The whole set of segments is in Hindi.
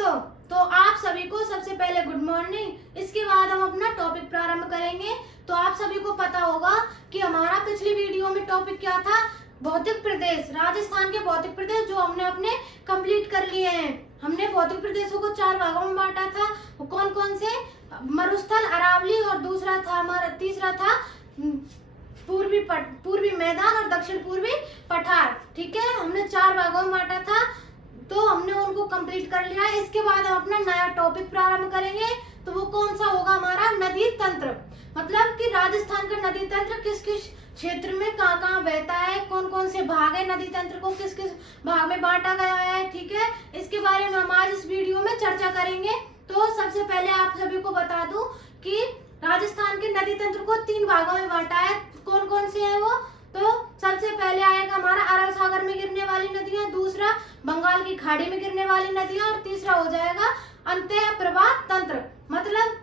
दोस्तों, तो आप सभी को सबसे पहले गुड मॉर्निंग। इसके बाद हम अपना टॉपिक प्रारंभ करेंगे। तो आप सभी को पता होगा कि हमारा पिछली वीडियो में टॉपिक क्या था, भौतिक प्रदेश, राजस्थान के भौतिक प्रदेश जो हमने अपने कंप्लीट कर लिए हैं। हमने भौतिक प्रदेशों को 4 भागों में बांटा था। वो कौन कौन से? मरुस्थल, अरावली और दूसरा था हमारा, तीसरा था पूर्वी मैदान और दक्षिण पूर्वी पठार। ठीक है, हमने 4 भागों में बांटा था, तो हमने उनको कंप्लीट कर लिया है। इसके बाद हम अपना नया टॉपिक प्रारंभ करेंगे। तो वो कौन सा होगा हमारा? नदी तंत्र। मतलब कि राजस्थान का नदी तंत्र किस किस क्षेत्र में कहाँ कहाँ बहता है, कौन कौन से भाग है, नदी तंत्र को किस किस भाग में बांटा गया है। ठीक है, इसके बारे में हम आज इस वीडियो में चर्चा करेंगे। तो सबसे पहले आप सभी को बता दूं कि राजस्थान के नदी तंत्र को 3 भागों में बांटा है। कौन कौन से है वो? तो सबसे पहले आएगा हमारा अरब सागर में गिरने वाली नदियां, दूसरा बंगाल की खाड़ी में गिरने वाली नदियां और तीसरा हो जाएगा अंतः प्रवाह तंत्र। मतलब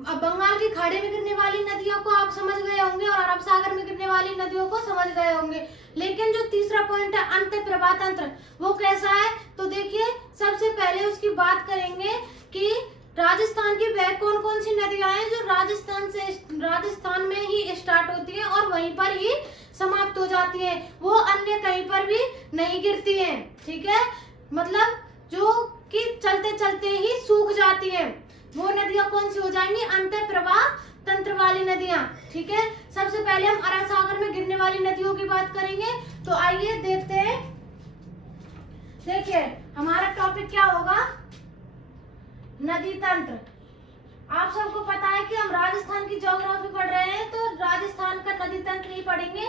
बंगाल की खाड़ी में गिरने वाली नदियों को आप समझ गए होंगे और अरब सागर में गिरने वाली नदियों को समझ गए होंगे, लेकिन जो तीसरा पॉइंट है अंतः प्रवाह तंत्र, वो कैसा है? तो देखिए, सबसे पहले उसकी बात करेंगे कि राजस्थान की वह कौन कौन सी नदियां हैं जो राजस्थान में ही स्टार्ट होती है और वहीं पर ही समाप्त हो जाती है, वो अन्य कहीं पर भी नहीं गिरती हैं। ठीक है, मतलब जो कि चलते चलते ही सूख जाती है, वो नदियां कौन सी हो जाएंगी? अंतः प्रवाह तंत्र वाली नदियां। ठीक है, सबसे पहले हम अरब सागर में गिरने वाली नदियों की बात करेंगे। तो आइए देखते हैं। देखिए, हमारा टॉपिक क्या होगा? नदी तंत्र। आप सबको पता है कि हम राजस्थान की ज्योग्राफी पढ़ रहे हैं, तो राजस्थान का नदी तंत्र ही पढ़ेंगे।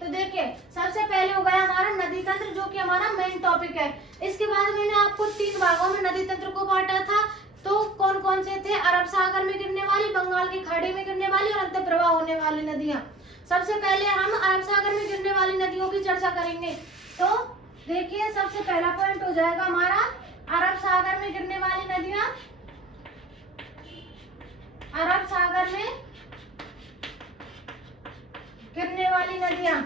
तो देखिए, सबसे पहले हो गया हमारा नदी तंत्र, जो कि हमारा मेन टॉपिक है। इसके बाद मैंने आपको 3 भागों में नदी तंत्र को बांटा था। तो कौन कौन से थे? अरब सागर में गिरने वाली, बंगाल की खाड़ी में गिरने वाली और अंतः प्रवाह होने वाली नदियां। सबसे पहले हम अरब सागर में गिरने वाली नदियों की चर्चा करेंगे। तो देखिए, सबसे पहला पॉइंट हो जाएगा हमारा अरब सागर में गिरने वाली नदियां। अरब सागर में गिरने वाली नदियां,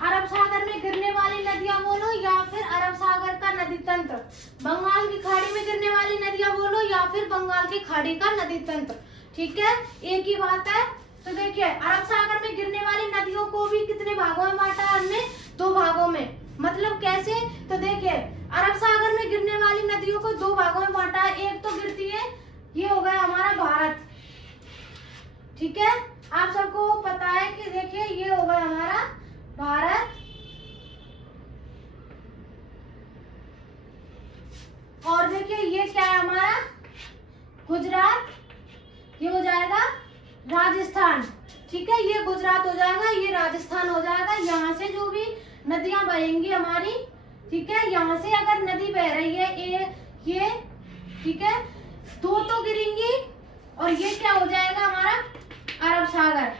अरब सागर में गिरने वाली नदियां बोलो या फिर अरब सागर का नदी तंत्र। बंगाल की खाड़ी में गिरने वाली नदियां बोलो या फिर बंगाल की खाड़ी का नदी तंत्र। ठीक है, एक ही बात है। तो देखिए, अरब सागर में गिरने वाली नदियों को भी कितने भागों में बांटा है हमने? 2 भागों में। मतलब कैसे? तो देखिए, अरब सागर में गिरने वाली नदियों को 2 भागों में बांटा है। एक तो गिरती है, ये हो गया हमारा भारत। ठीक है, आप सबको पता है कि देखिए, ये हो गया हमारा भारत, और देखिए ये क्या है हमारा? गुजरात। ये हो जाएगा राजस्थान। ठीक है, ये गुजरात हो जाएगा, ये राजस्थान हो जाएगा। यहाँ से जो भी नदियां बहेंगी हमारी, ठीक है, यहाँ से अगर नदी बह रही है ये, ठीक है, 2 तो गिरेंगी और ये क्या हो जाएगा हमारा? अरब सागर।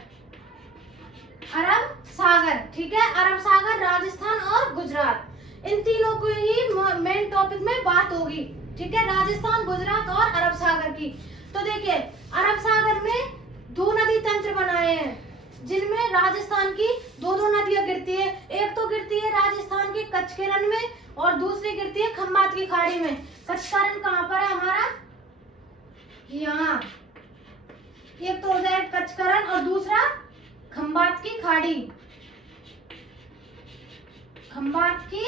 अरब सागर, ठीक है, अरब सागर, राजस्थान और गुजरात, इन तीनों को ही मेन टॉपिक में बात होगी। ठीक है, राजस्थान, गुजरात और अरब सागर की। तो देखिए, अरब सागर में 2 नदी तंत्र बनाए हैं, जिनमें राजस्थान की 2 नदियां गिरती है। एक तो गिरती है राजस्थान के कच्छ के रण में और दूसरी गिरती है खंबात की खाड़ी में। कच्छ का रण कहाँ पर है हमारा? यहाँ। एक तो हो जाए कच्छ का रण और दूसरा खंबात की खाड़ी। खंबात की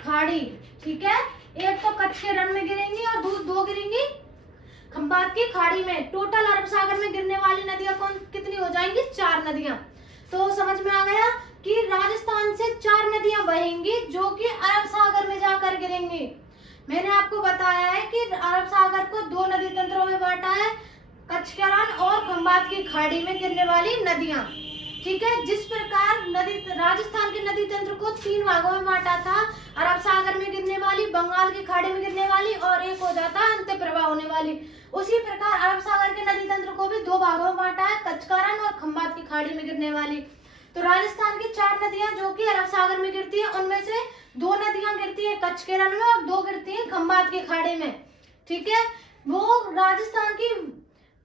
खाड़ी, ठीक है, एक तो कच्छ के रण में गिरेंगी और 2 गिरेंगी खंबात की खाड़ी में। टोटल अरब सागर में गिरने वाली नदियां कितनी हो जाएंगी? 4 नदियां। तो समझ में आ गया कि राजस्थान से 4 नदियां बहेंगी जो कि अरब सागर में जाकर गिरेंगी। मैंने आपको बताया है कि अरब सागर को 2 नदी तंत्रों में बांटा है, कच्छ के रण और खंबात की खाड़ी में गिरने वाली नदियां। ठीक है, जिस प्रकार राजस्थान के नदी तंत्र को 3 भागों में बांटा था, अरब सागर में गिरने वाली, बंगाल की खाड़ी में गिरने वाली और एक हो जाता है अंतः प्रवाह होने वाली, उसी प्रकार अरब सागर के नदी तंत्र को भी 2 भागों में बांटा है, कच्छ का रण और खंबात की खाड़ी में गिरने वाली। तो राजस्थान की 4 नदियां जो कि अरब सागर में गिरती है, उनमें से 2 नदियां गिरती है कच्छ के रण में और 2 गिरती है खंबात की खाड़ी में। ठीक है, वो राजस्थान की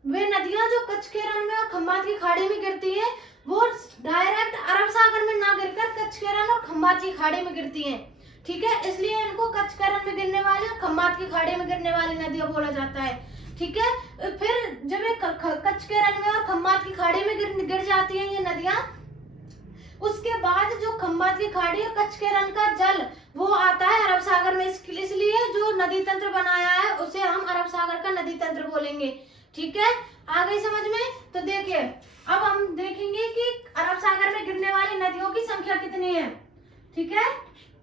वे नदियां जो कच्छ के रण में और खंबात की खाड़ी में गिरती है, वो डायरेक्ट अरब सागर में ना गिरकर कच्छकेरन और खंबात की खाड़ी में गिरती हैं, ठीक है, इसलिए इनको कच्छकेरन में गिरने वाली और खंबात की खाड़ी में गिरने वाली नदियां बोला जाता है, ठीक है। फिर जब ये कच्छकेरन में और खंबात की खाड़ी में गिर जाती हैं ये नदियां, उसके बाद जो खंबात की खाड़ी और कच्छकेरन का जल वो आता है अरब सागर में, इसलिए जो नदी तंत्र बनाया है उसे हम अरब सागर का नदी तंत्र बोलेंगे, ठीक है। आ गई समझ में? तो देखिए अब हम देखेंगे कि अरब सागर में गिरने वाली नदियों की संख्या कितनी है, ठीक है।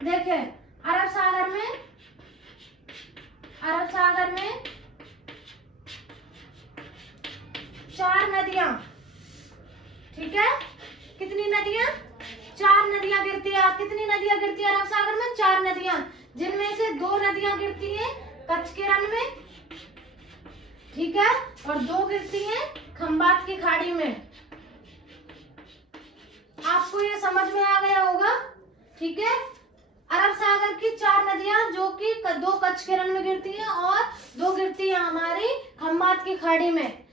देखिए अरब सागर में 4 नदियां, ठीक है। कितनी नदियां? 4 नदियां गिरती है। कितनी नदियां गिरती है अरब सागर में? 4 नदियां, जिनमें से 2 नदियां गिरती हैं कच्छकेरन में, ठीक है, और 2 गिरती हैं खंबात की खाड़ी में। आपको ये समझ में आ गया होगा, ठीक है। अरब सागर की 4 नदियां जो कि 2 कच्छकेरन में गिरती हैं और 2 गिरती हैं हमारी खंबात की खाड़ी में,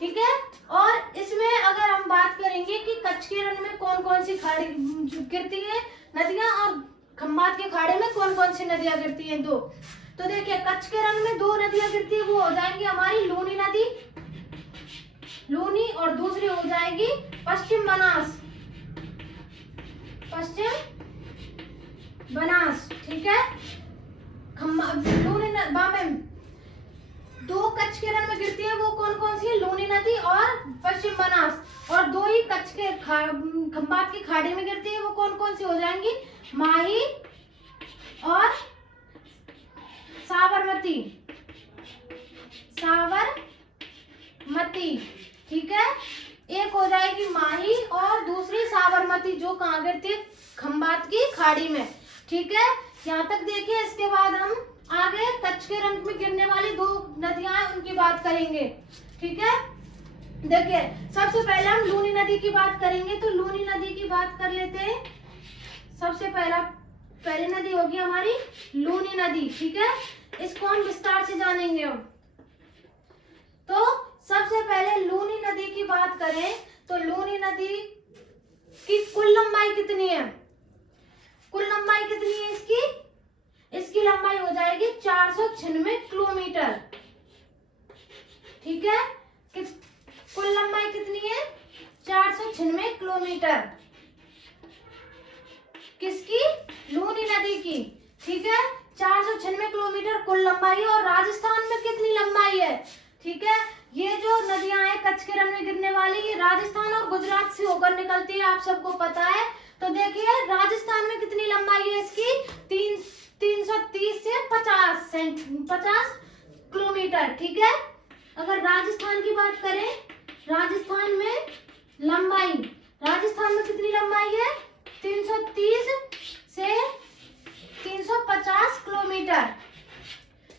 ठीक है। और इसमें अगर हम बात करेंगे कि कच्छकेरन में कौन कौन सी खाड़ी गिरती है नदियां और खंबात की खाड़ी में कौन कौन सी नदियां गिरती हैं, 2। तो देखिए कच्छकेरन में 2 नदियां गिरती है, वो हो जाएंगी हमारी लूनी नदी, लूनी, और दूसरी हो जाएगी पश्चिम बनास, ठीक है। लूनी में 2 कच्छकेरन में गिरती है, वो कौन कौन सी है? लूनी नदी और पश्चिम बनास, और 2 ही खंबात की खाड़ी में गिरती है, वो कौन कौन सी हो जाएंगी? माही और साबरमती, ठीक है। एक हो जाएगी माही और दूसरी साबरमती, जो कहाँ गिरती है? खंबात की खाड़ी में, ठीक है। यहाँ तक देखिए। इसके बाद हम आगे कच्छकेरन में गिरने वाली 2 नदियां हैं उनकी बात करेंगे, ठीक है। देखिए सबसे पहले हम लूनी नदी की बात करेंगे, तो लूनी नदी की बात कर लेते हैं। सबसे पहली नदी होगी हमारी लूनी नदी, ठीक है। इसको हम विस्तार से जानेंगे अब। तो सबसे पहले लूनी नदी की बात करें तो लूनी नदी की कुल लंबाई कितनी है? कुल लंबाई कितनी है इसकी लंबाई हो जाएगी 496 किलोमीटर, ठीक है। कुल लंबाई कितनी है? 496 किलोमीटर, किसकी? लूनी नदी की, ठीक है। 496 किलोमीटर कुल लंबाई है। और राजस्थान में कितनी लंबाई है, ठीक है। ये जो नदियां हैं कच्छकेरन में गिरने वाली, ये राजस्थान और गुजरात से होकर निकलती है, आप सबको पता है। तो देखिए राजस्थान में कितनी लंबाई है इसकी? 330 से 50 किलोमीटर, ठीक है। अगर राजस्थान की बात करें, राजस्थान में कितनी लंबाई है? 330 से 350 किलोमीटर,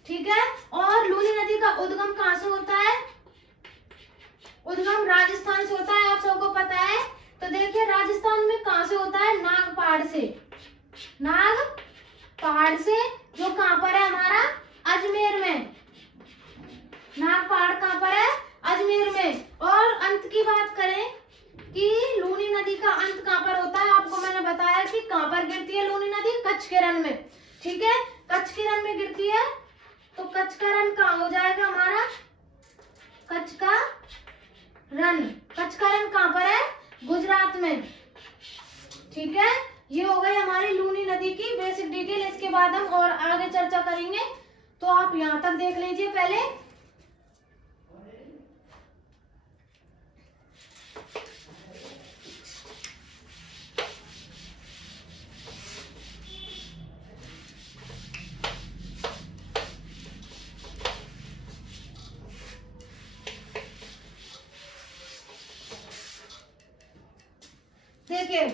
ठीक है। और लूनी नदी का उद्गम कहाँ से होता है? उद्गम राजस्थान से होता है, आप सबको पता है। तो देखिए राजस्थान में कहाँ से होता है? नागपहाड़ से, जो कहाँ पर है हमारा? अजमेर में। नागपहाड़ कहाँ पर है? अजमेर में। और अंत की बात करें कि लूनी नदी का अंत कहाँ पर होता है, आपको मैंने बताया कि कहाँ पर गिरती है लूनी नदी? कच्छकेरन में, ठीक है। कच्छकेरन में गिरती है, तो कच्छकेरन कहाँ हो जाएगा हमारा? कच्छकेरन कहाँ पर है? गुजरात में, ठीक है। ये हो गई हमारी लूनी नदी की बेसिक डिटेल। इसके बाद हम और आगे चर्चा करेंगे, तो आप यहाँ तक देख लीजिए पहले। देखिए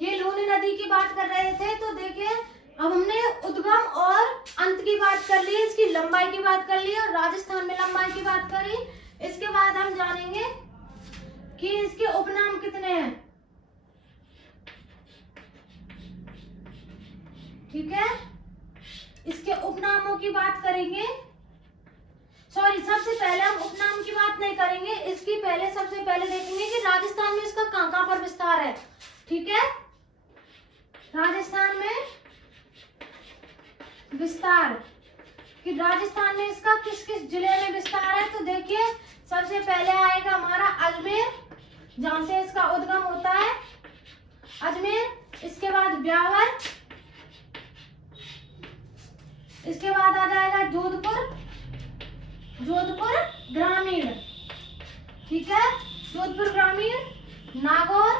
ये लूनी नदी की बात कर रहे थे, तो देखिए अब हमने उद्गम और अंत की बात कर ली, इसकी लंबाई की बात कर ली और राजस्थान में लंबाई की बात करी। इसके बाद हम जानेंगे कि इसके उपनाम कितने हैं, ठीक है। इसके उपनामों की बात करेंगे। सबसे पहले हम उपनाम की बात नहीं करेंगे, इसकी सबसे पहले देखेंगे कि राजस्थान में इसका कहाँ कहाँ पर विस्तार है, ठीक है। विस्तार कि राजस्थान में इसका किस किस जिले में विस्तार है। तो देखिए सबसे पहले आएगा हमारा अजमेर, जहां से इसका उद्गम होता है, अजमेर। इसके बाद ब्यावर, इसके बाद आ जाएगा जोधपुर, जोधपुर ग्रामीण, ठीक है, जोधपुर ग्रामीण, नागौर,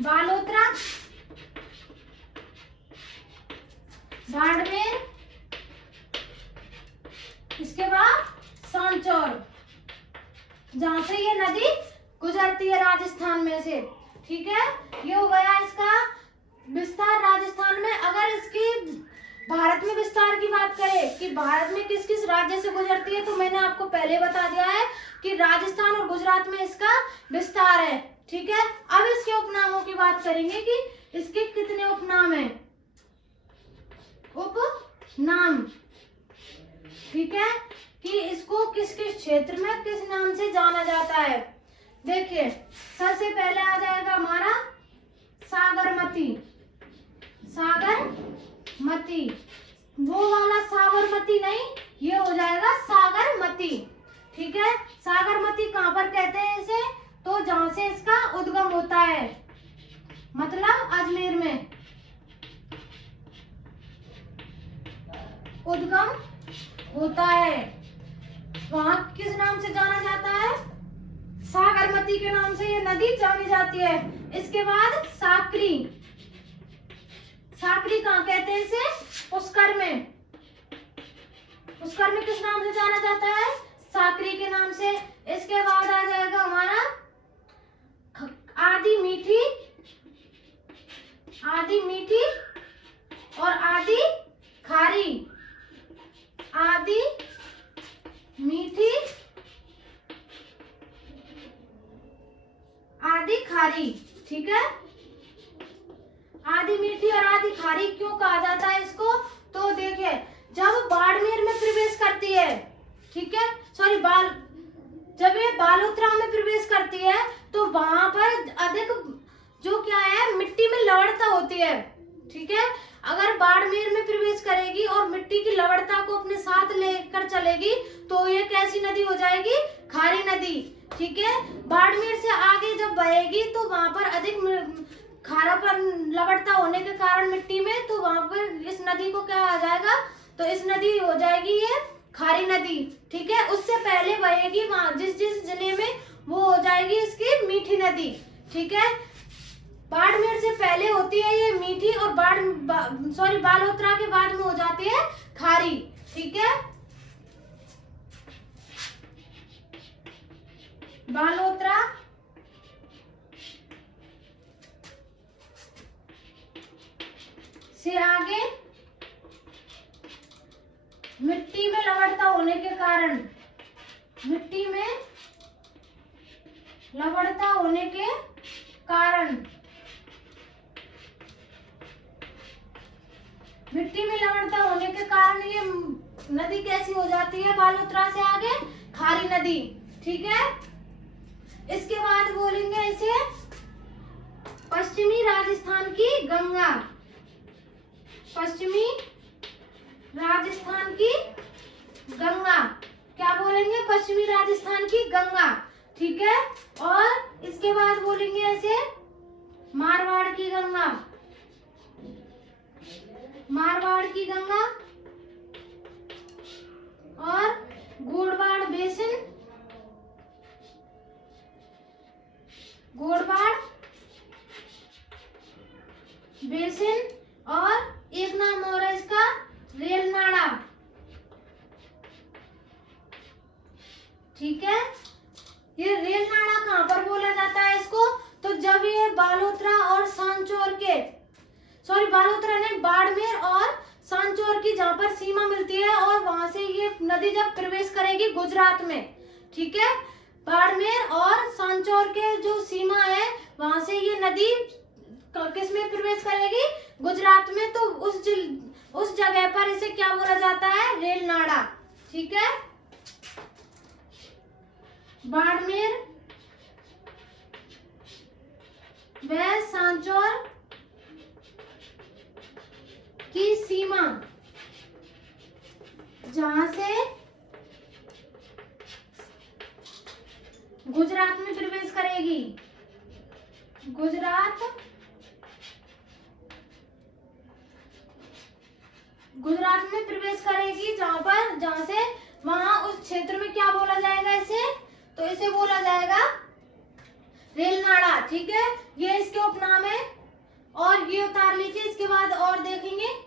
बालोतरा, बाड़मेर, इसके बाद सांचौर, जहां से ये नदी गुजरती है राजस्थान में से, ठीक है। ये हो गया इसका विस्तार राजस्थान में। अगर इसकी भारत में विस्तार की बात करें कि भारत में किस किस राज्य से गुजरती है, तो मैंने आपको पहले बता दिया है कि राजस्थान और गुजरात में इसका विस्तार है, ठीक है। अब इसके उपनामों की बात करेंगे कि इसके कितने उपनाम हैं, उपनाम, ठीक है, कि इसको किस किस क्षेत्र में किस नाम से जाना जाता है। देखिए सबसे पहले आ जाएगा हमारा सागरमती, सागरमती, वो वाला साबरमती नहीं, ये हो जाएगा सागरमती, ठीक है। सागरमती कहां पर कहते हैं इसे, तो जहां से इसका उद्गम होता है, मतलब अजमेर में उद्गम होता है, वहां किस नाम से जाना जाता है, सागरमती के नाम से ये नदी जानी जाती है। इसके बाद साकरी, साकरी कहाँ कहते हैं इसे, पुष्कर में, पुष्कर में किस नाम से जाना जाता है, साकरी के नाम से। इसके बाद आ जाएगा हमारा आदि मीठी, आदि मीठी और आदि खारी, आदि मीठी, आदि खारी, ठीक है। आदि मीठी और आदि खारी क्यों कहा जाता है इसको, तो देखिए जब बाड़मेर में प्रवेश करती है, ठीक है, सॉरी जब ये बालोतरा में प्रवेश करती है तो वहां पर अधिक जो क्या है मिट्टी में लवणता होती है, ठीक है। अगर बाड़मेर में प्रवेश करेगी और मिट्टी की लवणता को अपने साथ लेकर चलेगी तो ये कैसी नदी हो जाएगी, खारी नदी, ठीक है। बाड़मेर से आगे जब बहेगी तो वहां पर अधिक खारापन लवणता होने के कारण मिट्टी में, तो वहां पर इस नदी को क्या आ जाएगा, तो इस नदी हो जाएगी ये खारी नदी, ठीक है। उससे पहले बहेगी वहां जिस जिस जिले में वो हो जाएगी इसकी मीठी नदी, ठीक है। बाड़मेर से पहले होती है ये मीठी और बालोतरा के बाद में हो जाती है खारी, ठीक है। बालोतरा से आगे मिट्टी में लवणता होने के कारण, मिट्टी में लवणता होने के कारण, मिट्टी में लवणता होने के कारण ये नदी कैसी हो जाती है, बालोतरा से आगे खारी नदी, ठीक है। इसके बाद बोलेंगे इसे पश्चिमी राजस्थान की गंगा, पश्चिमी राजस्थान की गंगा, क्या बोलेंगे, पश्चिमी राजस्थान की गंगा, ठीक है। और इसके बाद बोलेंगे ऐसे मारवाड़ की गंगा, मारवाड़ की गंगा और गोड़वाड़ बेसिन, गोड़वाड़ बेसिन, और एक नाम और है इसका रेलनाड़ा, ठीक है। ये रेलनाड़ा कहां पर बोला जाता है इसको, तो जब ये बालोतरा और सांचौर के, सॉरी बालोतरा नहीं, बाड़मेर और सांचौर की जहां पर सीमा मिलती है और वहां से ये नदी जब प्रवेश करेगी गुजरात में, ठीक है, बाड़मेर और सांचौर के जो सीमा है वहां से ये नदी किस में प्रवेश करेगी, गुजरात में, तो उस जगह पर इसे क्या बोला जाता है, रेलनाड़ा, ठीक है। बाड़मेर व सांचौर की सीमा जहां से गुजरात में प्रवेश करेगी, गुजरात में प्रवेश करेगी, जहां से वहां उस क्षेत्र में क्या बोला जाएगा इसे, तो इसे बोला जाएगा रेलनाड़ा। ठीक है, ये इसके उपनाम है और ये उतार लीजिए, इसके बाद और देखेंगे।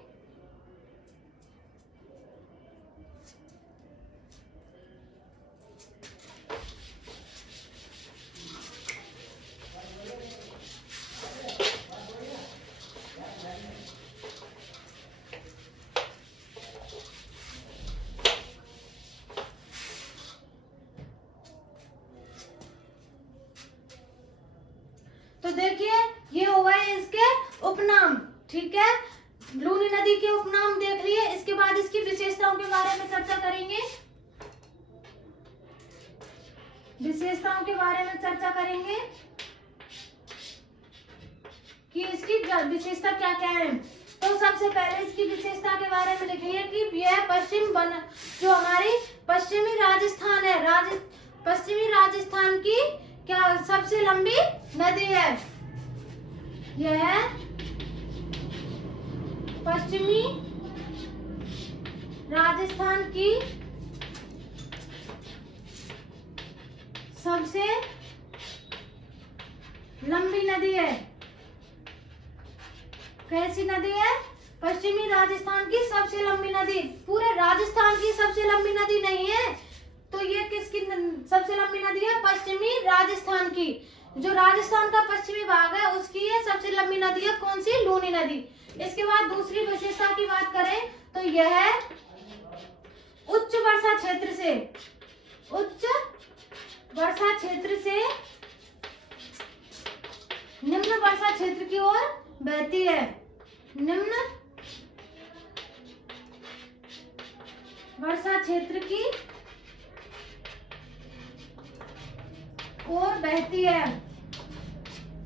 तो देखिए ये हो गए इसके उपनाम। ठीक है, लूनी नदी के उपनाम देख लिए, इसके बाद इसकी विशेषताओं के बारे में चर्चा करेंगे। विशेषताओं के बारे में चर्चा करेंगे कि इसकी विशेषता क्या क्या है। तो सबसे पहले इसकी विशेषता के बारे में लिखेंगे कि यह जो हमारी पश्चिमी राजस्थान है, पश्चिमी राजस्थान की क्या सबसे लंबी नदी है। यह पश्चिमी राजस्थान की सबसे लंबी नदी है। कैसी नदी है? पश्चिमी राजस्थान की सबसे लंबी नदी। पूरे राजस्थान की सबसे लंबी नदी नहीं है, तो ये किसकी सबसे लंबी नदी है? पश्चिमी राजस्थान की। जो राजस्थान का पश्चिमी भाग है उसकी ये सबसे लंबी नदी है। कौन सी? लूनी नदी। इसके बाद दूसरी विशेषता की बात करें तो यह उच्च वर्षा क्षेत्र से निम्न वर्षा क्षेत्र की ओर बहती है। निम्न वर्षा क्षेत्र की ओर बहती है।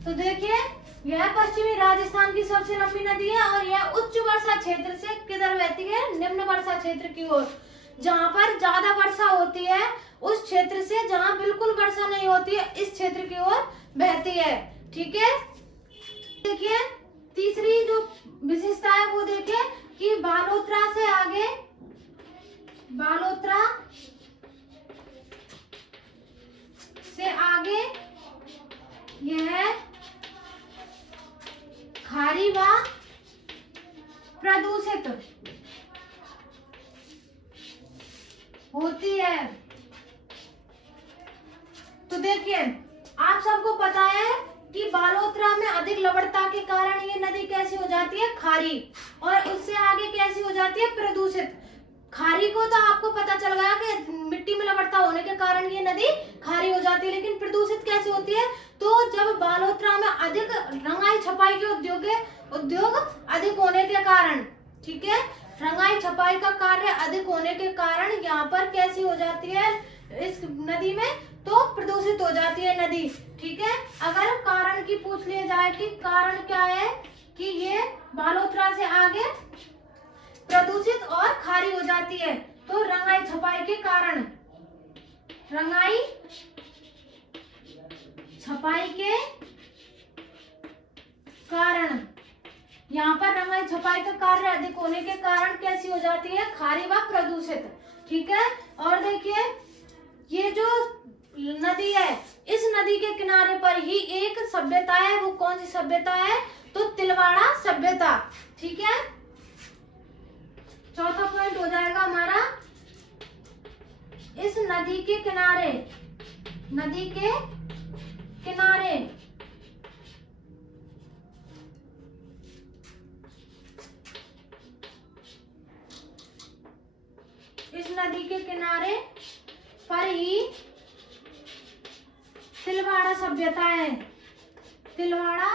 तो देखिए यह पश्चिमी राजस्थान की सबसे लंबी नदी है और यह उच्च वर्षा क्षेत्र से किधर बहती है? निम्न वर्षा क्षेत्र की ओर। जहां पर ज्यादा वर्षा होती है उस क्षेत्र से जहां बिल्कुल वर्षा नहीं होती है इस क्षेत्र की ओर बहती है। ठीक है, देखिए तीसरी जो विशेषता है वो देखिए कि बालोतरा से आगे यह खारी व प्रदूषित होती है। तो देखिए आप सबको पता है कि बालोतरा में अधिक लवणता के कारण ये नदी कैसी हो जाती है? खारी, और उससे आगे कैसी हो जाती है? प्रदूषित। खारी को तो आपको पता चल गया कि मिट्टी में लवणता होने के कारण ये नदी खारी हो जाती है, लेकिन प्रदूषित कैसे होती है? तो जब बालोतरा में अधिक रंगाई छपाई के उद्योग अधिक होने के कारण, ठीक है, रंगाई छपाई का कार्य अधिक होने के कारण यहाँ पर कैसी हो जाती है इस नदी में? तो प्रदूषित हो जाती है नदी। ठीक है, अगर कारण की पूछ लिया जाए कि कारण क्या है कि ये बालोतरा से आगे प्रदूषित और खारी हो जाती है, तो रंगाई छपाई के कारण, रंगाई छपाई के कारण, यहाँ पर रंगाई छपाई का कार्य अधिक होने के कारण कैसी हो जाती है? खारी व प्रदूषित। ठीक है, और देखिए ये जो नदी है इस नदी के किनारे पर ही एक सभ्यता है। वो कौन सी सभ्यता है? तो तिलवाड़ा सभ्यता। ठीक है, चौथा पॉइंट हो जाएगा हमारा इस नदी के किनारे इस नदी के किनारे पर ही तिलवाड़ा सभ्यता है। तिलवाड़ा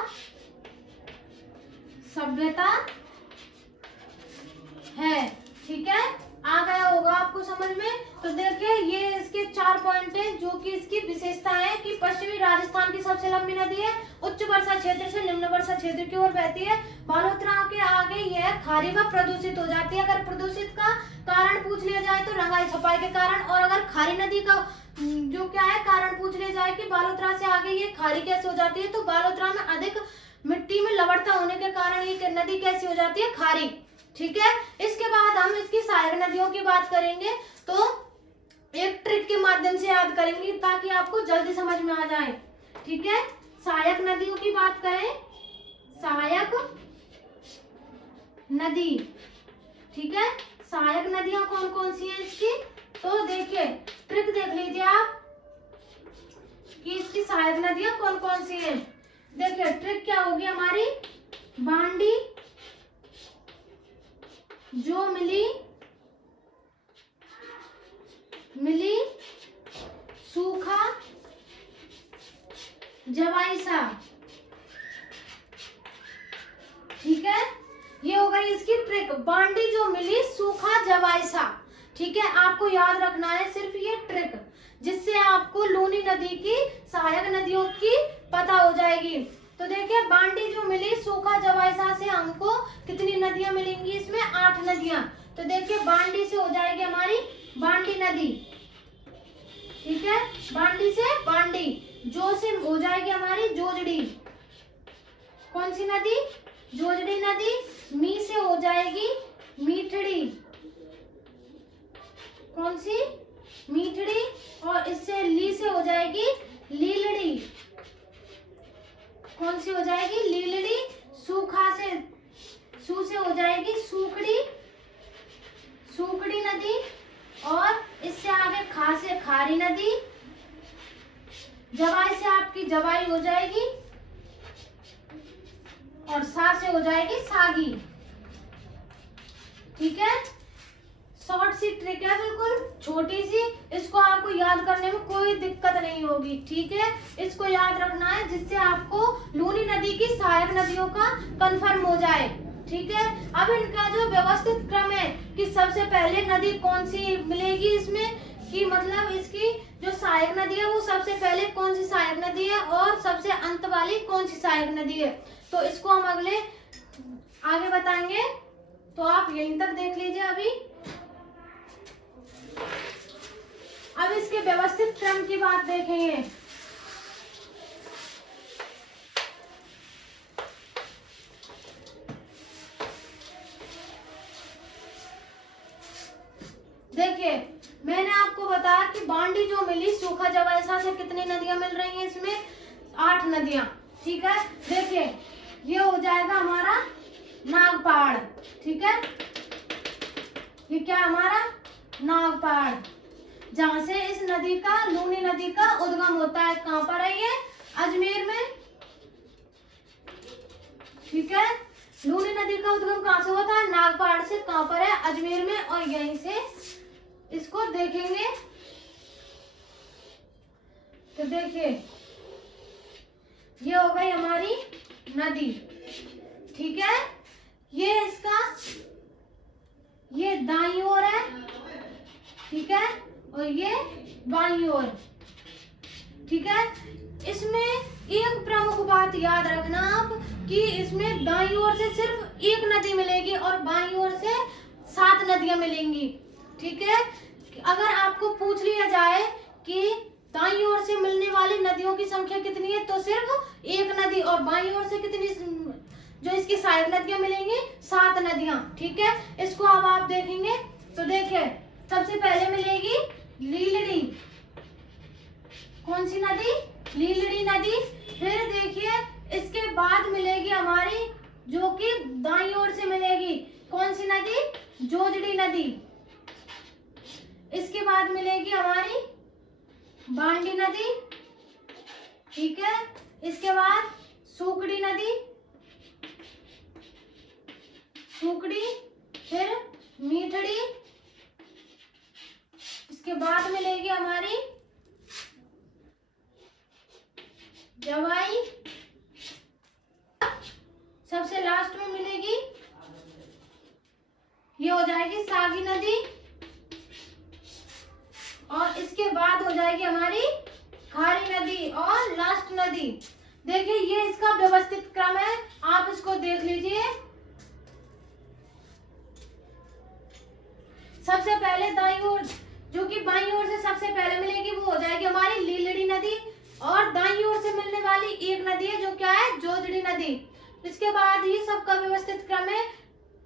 सभ्यता है। ठीक है, आ गया होगा आपको समझ में। तो देखिए ये इसके 4 पॉइंट हैं जो कि इसकी विशेषता है कि पश्चिमी राजस्थान की सबसे लंबी नदी है, उच्च वर्षा क्षेत्र से निम्न वर्षा क्षेत्र की ओर बहती है, बालोतरा के आगे यह खारी व प्रदूषित हो जाती है। अगर प्रदूषित का कारण पूछ लिया जाए तो रंगाई छपाई के कारण, और अगर खारी नदी का जो क्या है कारण पूछ लिया जाए कि बालोतरा से आगे ये खारी कैसे हो जाती है, तो बालोतरा में अधिक मिट्टी में लवणता होने के कारण ये नदी कैसी हो जाती है, खारी। ठीक है, इसके बाद हम इसकी सहायक नदियों की बात करेंगे, तो एक ट्रिक के माध्यम से याद करेंगे ताकि आपको जल्दी समझ में आ जाए। ठीक है, सहायक नदियों की बात करें, सहायक नदी। ठीक है, सहायक नदियां कौन कौन सी हैं इसकी, तो देखिए ट्रिक देख लीजिए आप कि इसकी सहायक नदियां कौन कौन सी हैं। देखिए ट्रिक क्या होगी हमारी, बांडी, जो मिली सूखा, जवाईसा। ठीक है, ये हो गई इसकी ट्रिक, बांडी जो मिली सूखा जवाईसा। ठीक है, आपको याद रखना है सिर्फ ये ट्रिक, जिससे आपको लूनी नदी की सहायक नदियों की पता हो जाएगी। तो देखिए बांडी जो मिली सूखा जवाईसा से हमको कितनी नदियां मिलेंगी, इसमें 8 नदियां। तो देखिए बांडी से हो जाएगी हमारी बांडी नदी। ठीक है, बांडी से बांडी, जो से हो जाएगी हमारी जोजड़ी। कौन सी नदी, जोजड़ी नदी। मी से हो जाएगी मीठड़ी, कौन सी, मीठड़ी। और इससे ली से हो जाएगी लीलड़ी, कौन सी हो जाएगी, लीलड़ी। सूखा से, सू से हो जाएगी सूखड़ी, सूखड़ी नदी। और इससे आगे खा से खारी नदी। जवाई से आपकी जवाई हो जाएगी, और सा से हो जाएगी सागी। ठीक है, शॉर्ट सी ट्रिक है, बिल्कुल छोटी सी, इसको आपको याद करने में कोई दिक्कत नहीं होगी। ठीक है, इसको याद रखना है जिससे आपको लूनी नदी की सहायक नदियों का कंफर्म हो जाए। ठीक है, अब इनका जो व्यवस्थित क्रम है कि सबसे पहले नदी कौन सी मिलेगी इसमें, कि मतलब इसकी जो सहायक नदी है वो सबसे पहले कौन सी सहायक नदी है और सबसे अंत वाली कौन सी सहायक नदी है, तो इसको हम आगे बताएंगे। तो आप यहीं तक देख लीजिए अभी। अब इसके व्यवस्थित क्रम की बात देखेंगे। देखिए मैंने आपको बताया कि बांडी जो मिली सूखा जवाईसा से कितनी नदियां मिल रही हैं, इसमें 8 नदियां। ठीक है, देखिए ये हो जाएगा हमारा नागपाड़। ठीक है, ये क्या हमारा नागपाड़, जहां से इस नदी का, लूनी नदी का उद्गम होता है। कहां पर है ये, अजमेर में। ठीक है, लूनी नदी का उद्गम कहां से होता है, नागपाड़ से। कहां पर है, अजमेर में। और यहीं से इसको देखेंगे तो देखिए ये हो गई हमारी नदी। ठीक है, ये इसका, ये दाईं ओर है। ठीक है, और ये बाईं ओर। ठीक है, इसमें एक प्रमुख बात याद रखना आप कि इसमें दाईं ओर से सिर्फ एक नदी मिलेगी और बाईं ओर से 7 नदियां मिलेंगी। ठीक है, अगर आपको पूछ लिया जाए कि दाईं ओर से मिलने वाली नदियों की संख्या कितनी है, तो सिर्फ एक नदी, और बाईं ओर से कितनी जो इसकी सहायक नदियां मिलेंगी, 7 नदियां। ठीक है, इसको अब आप देखेंगे तो देखिए सबसे पहले मिलेगी लीलड़ी। कौन सी नदी, लीलड़ी नदी। फिर देखिए इसके बाद मिलेगी हमारी, जो कि दाईं ओर से मिलेगी, कौन सी नदी, जोजड़ी नदी। इसके बाद मिलेगी हमारी बांडी नदी। ठीक है, इसके बाद सूखड़ी नदी, सूखड़ी, फिर मीठड़ी। इसके बाद मिलेगी हमारी जवाई। सबसे लास्ट में मिलेगी, ये हो जाएगी सागी नदी। और इसके बाद हो जाएगी हमारी खारी नदी और लास्ट नदी। देखिए ये इसका व्यवस्थित क्रम है, आप इसको देख लीजिए। सबसे पहले दाईं ओर, जो कि बाईं ओर से सबसे पहले मिलेगी, वो हो जाएगी हमारी लीलड़ी नदी। और दाईं ओर से मिलने वाली एक नदी है जो क्या है, जोजड़ी नदी। इसके बाद ही सबका व्यवस्थित क्रम है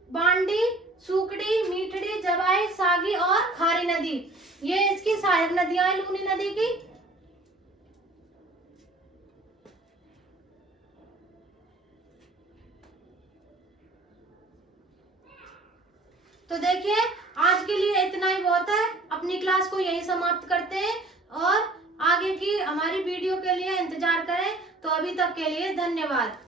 बांडी, सूकड़ी, मीठड़ी, जवाई, सागी और खारी नदी। ये इसकी सहायक नदियां हैं लूनी नदी की। तो देखिए आज के लिए इतना ही बहुत है, अपनी क्लास को यहीं समाप्त करते हैं और आगे की हमारी वीडियो के लिए इंतजार करें। तो अभी तक के लिए धन्यवाद।